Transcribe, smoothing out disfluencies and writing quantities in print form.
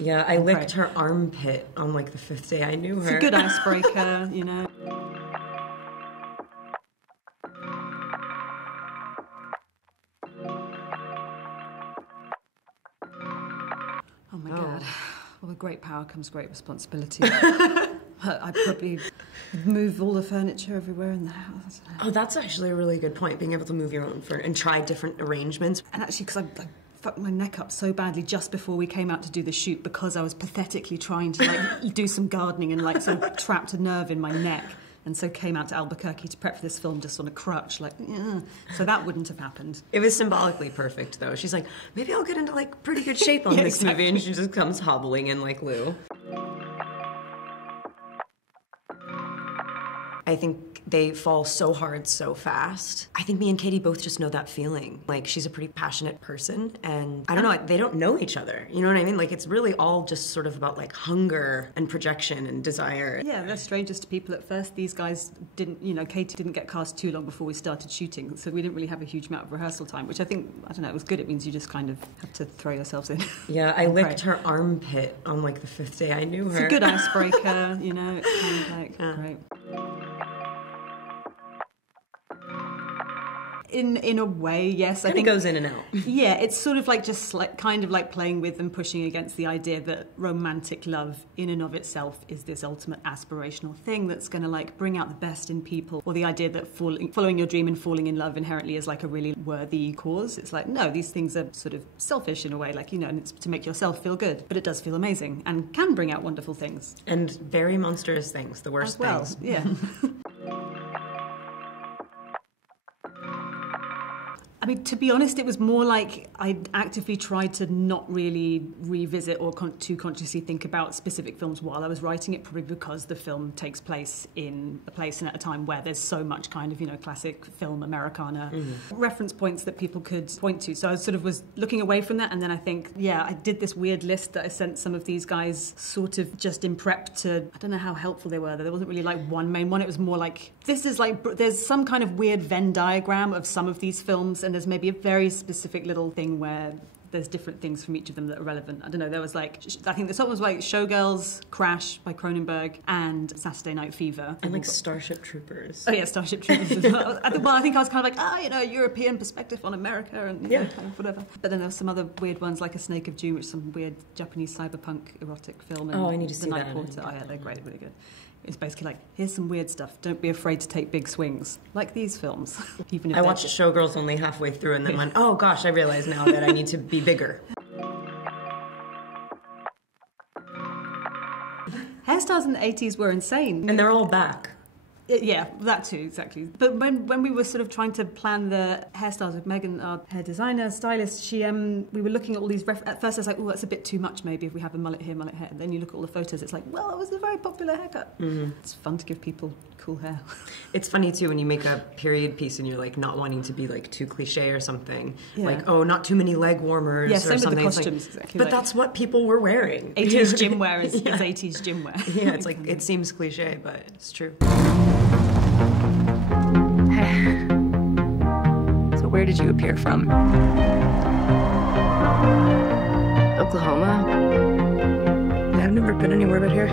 Yeah, I licked her armpit on like the 5th day I knew her. It's a good icebreaker, you know. Oh my God. Well, with great power comes great responsibility. I'd probably move all the furniture everywhere in the house. Oh, that's actually a really good point, being able to move your own furniture and try different arrangements. And actually, because I fucked my neck up so badly just before we came out to do the shoot, because I was pathetically trying to like do some gardening and like sort of trapped a nerve in my neck. And so came out to Albuquerque to prep for this film just on a crutch, like, yeah. So that wouldn't have happened. It was symbolically perfect, though. She's like, maybe I'll get into, like, pretty good shape on this movie, and she just comes hobbling in like Lou. I think they fall so hard so fast. I think me and Katie both just know that feeling. Like, she's a pretty passionate person, and I don't know, they don't know each other. You know what I mean? Like, it's really all just sort of about, like, hunger and projection and desire. Yeah, they're strangers to people at first. These guys didn't, you know, Katie didn't get cast too long before we started shooting, so we didn't really have a huge amount of rehearsal time, which I think, I don't know, it was good. It means you just kind of have to throw yourselves in. Yeah, I licked her armpit on, like, the 5th day I knew her. It's a good icebreaker, you know, it's kind of like, great. In a way, yes. I think it goes in and out. Yeah, it's sort of like just like kind of like playing with and pushing against the idea that romantic love in and of itself is this ultimate aspirational thing that's going to like bring out the best in people, or the idea that following your dream and falling in love inherently is like a really worthy cause. It's like, no, these things are sort of selfish in a way, like, you know, and it's to make yourself feel good, but it does feel amazing and can bring out wonderful things. And very monstrous things, the worst things. Yeah. I mean, to be honest, it was more like I actively tried to not really revisit or too consciously think about specific films while I was writing it, probably because the film takes place in a place and at a time where there's so much kind of, you know, classic film Americana reference points that people could point to. So I sort of was looking away from that, and then I think, yeah, I did this weird list that I sent some of these guys sort of just in prep to, I don't know how helpful they were. There wasn't really like one main one. It was more like, this is like, there's some kind of weird Venn diagram of some of these films, and there's maybe a very specific little thing where there's different things from each of them that are relevant. I don't know, there was like, I think the top was like Showgirls, Crash by Cronenberg, and Saturday Night Fever. And like Starship Troopers. Oh yeah, Starship Troopers as well. I think I was kind of like, you know, European perspective on America and you know, kind of whatever. But then there were some other weird ones like A Snake of June, which is some weird Japanese cyberpunk erotic film. And I need to see that. The Night Porter. Oh yeah, they're great, really good. It's basically like, here's some weird stuff. Don't be afraid to take big swings, like these films. Even if I watched Showgirls only halfway through and then went, oh gosh, I realize now that I need to be bigger. Hairstyles in the 80s were insane. And they're all back. Yeah, that too, exactly. But when we were sort of trying to plan the hairstyles with Megan, our hair designer, stylist, we were looking at all these, at first I was like, oh, that's a bit too much maybe if we have a mullet here, mullet here. And then you look at all the photos, it's like, well, it was a very popular haircut. It's fun to give people cool hair. It's funny too when you make a period piece and you're like not wanting to be like too cliche or something. Yeah. Like, oh, not too many leg warmers or same something. With the costumes, exactly. But that's what people were wearing. 80s gym wear is 80s gym wear. Yeah, it's like, it seems cliche, but it's true. So where did you appear from? Oklahoma. I've never been anywhere but here.